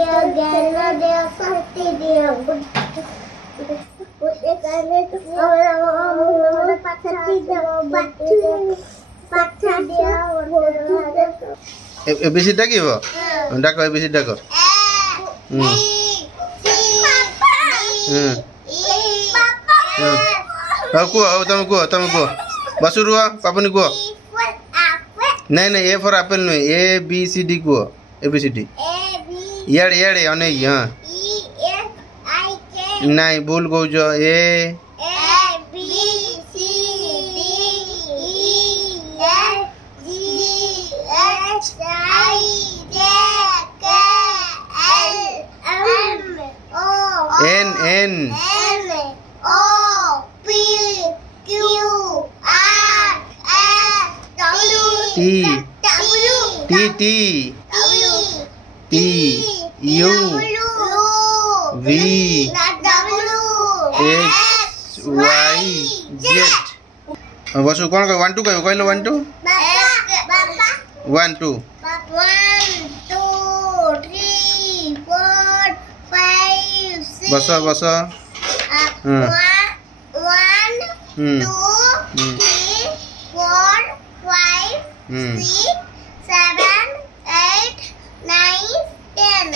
दियो ज्ञान दियो शक्ति दियो बुद्धि करने तो शक्ति दियो पाछा दियो एबीसी डाकिबो डाको एबीसी डाको तुम कुह बसु रुह पापनी कुह नहीं नहीं ए फॉर एप्पल नहीं ए बी सी डी कुह एबीसीडी यार यार अनेक हाँ नहीं भूल कौच A N N T T T T U V X Y Z बसु कौन कह 1 2 कह कहलो 1 2 1 2 बस बस हाँ 1 2 3 4 5 6 7 8 9 10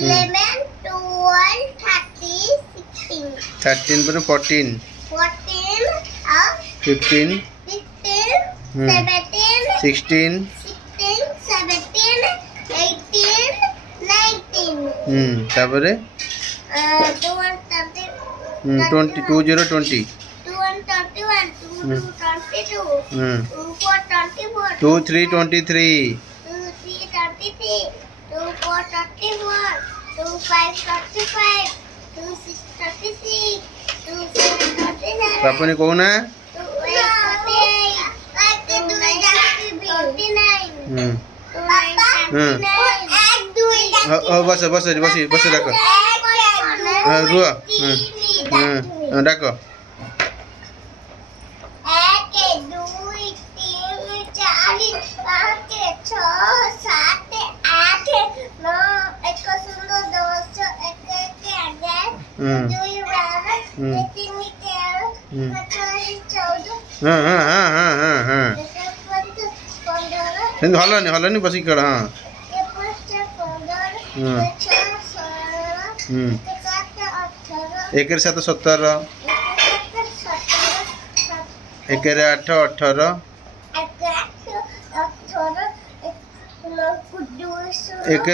11 12 13 16 13 पर 14 15 17 16 17 18 19 तापरे 20 20 2 3 23 2 4 31 2 5 35 2 6 36 2 7 37 पापनी कहना 2 8 बस बस बस बस डाक रुह डाक 1 2 3 4 5 6 7 8 9 1 0 10 11 हलनी हलनी बस खेल हाँ एक 7 17 एक 8 18 एक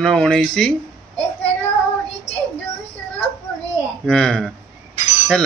9 19 हाँ है